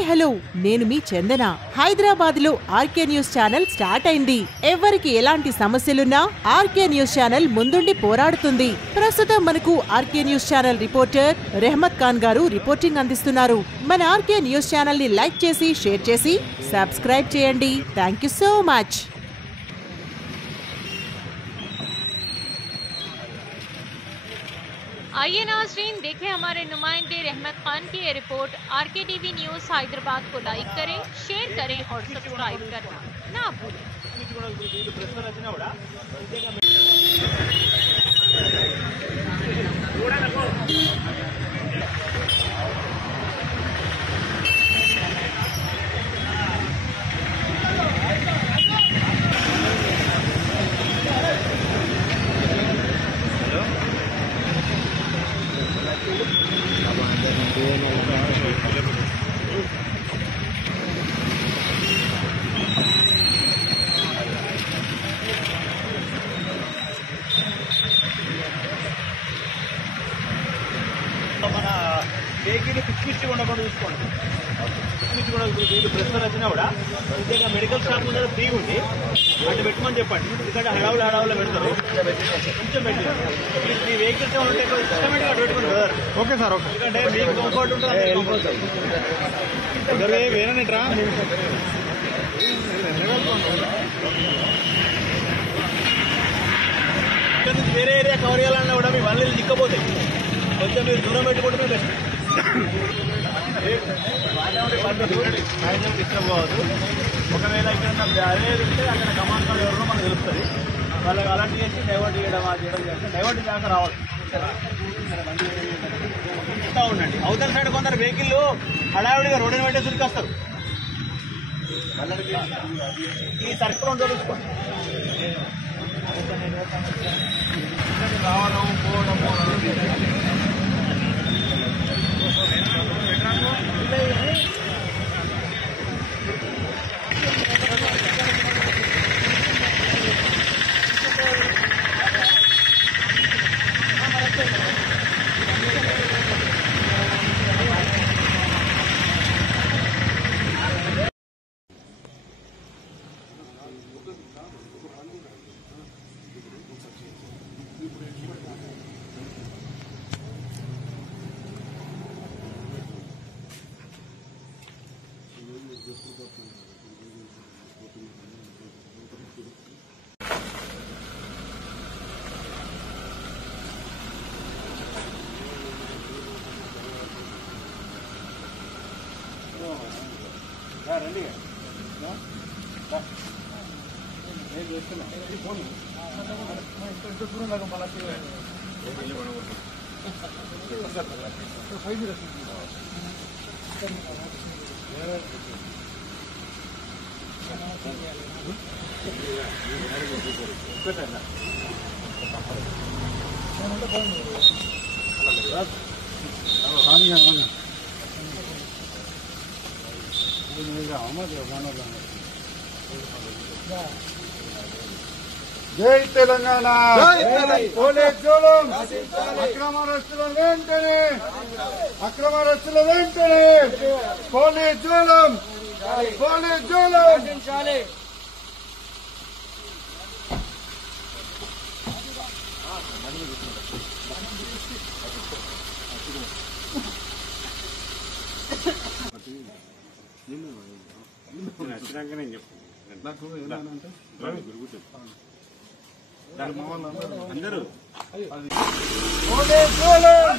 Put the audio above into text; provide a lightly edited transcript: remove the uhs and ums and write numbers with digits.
Hi hello నేను మీ చందన. హైదరాబాద్ లో RK news channel start అయింది. ఎవరికి ఎలాంటి సమస్యలున్నా ఆర్కే న్యూస్ ఛానల్ ముందుండి పోరాడుతుంది. ప్రస్తుతం మనకు RK news channel reporter Rehmat Khan గారు రిపోర్టింగ్ అందిస్తున్నారు. మన ఆర్కే న్యూస్ ఛానల్ ని లైక్ చేసి షేర్ చేసి సబ్స్క్రైబ్ చేయండి. Thank you so much. आइए नाज़रीन देखें हमारे नुमाइंदे रहमत खान की ये रिपोर्ट। आरके टीवी न्यूज़ हैदराबाद को लाइक करें, शेयर करें और सब्सक्राइब करना ना भूलें। మన వెహికల్ పిచ్చి ఉండకుండా చూసుకోండి. పిచ్చి కూడా వీళ్ళు ప్రెషర్ వచ్చినా కూడా ఇంకేగా మెడికల్ షాప్ ఉండదు, ఫ్రీ ఉంది, అటు పెట్టమని చెప్పండి. ఎందుకంటే హడావులు పెడతారు. కొంచెం పెట్టి మీ వెహికల్స్ ఉంటే సిస్టమేటిక్ అటు పెట్టుకుని సార్. Okay sir, okay. ఎందుకంటే మీకు కంఫర్ట్ ఉంటుంది. వేరేట్రా ఇక్కడ నుంచి వేరే ఏరియా కవర్ చేయాలన్నా కూడా మీ వల్ల చిక్కపోతాయి. కొంచెం మీరు దూరం పెట్టుకుంటే బెస్ట్. డిస్టర్బ్ కావద్దు. ఒకవేళ ఇక్కడ అరేది ఉంటే అక్కడ కమాండ్ కార్డు ఎవరో మనకు తెలుస్తుంది. వాళ్ళకి అలర్ట్ చేసి డైవర్ట్ చేయడం చేస్తే డైవర్ట్ దాకా రావాలి. ఇస్తా ఉండండి. అవతల సైడ్ కొందరు వెహికల్ హడావిడిగా రోడ్డుని పెట్టే చురికొస్తారు. ఈ సర్కిల్ ఉందో చూసుకోండి. రావడం పోవడం రండి. నేను చేస్తున్నా ఫోన్ దూరం లాగా మళ్ళీ జై తెలంగాణ. పోలీస్ జోలం అక్రమస్తుల వెంటనే పోలీస్ జోలం వచ్చినాక నేను చెప్పు. నాకు అందరూ పోలీస్ జోలం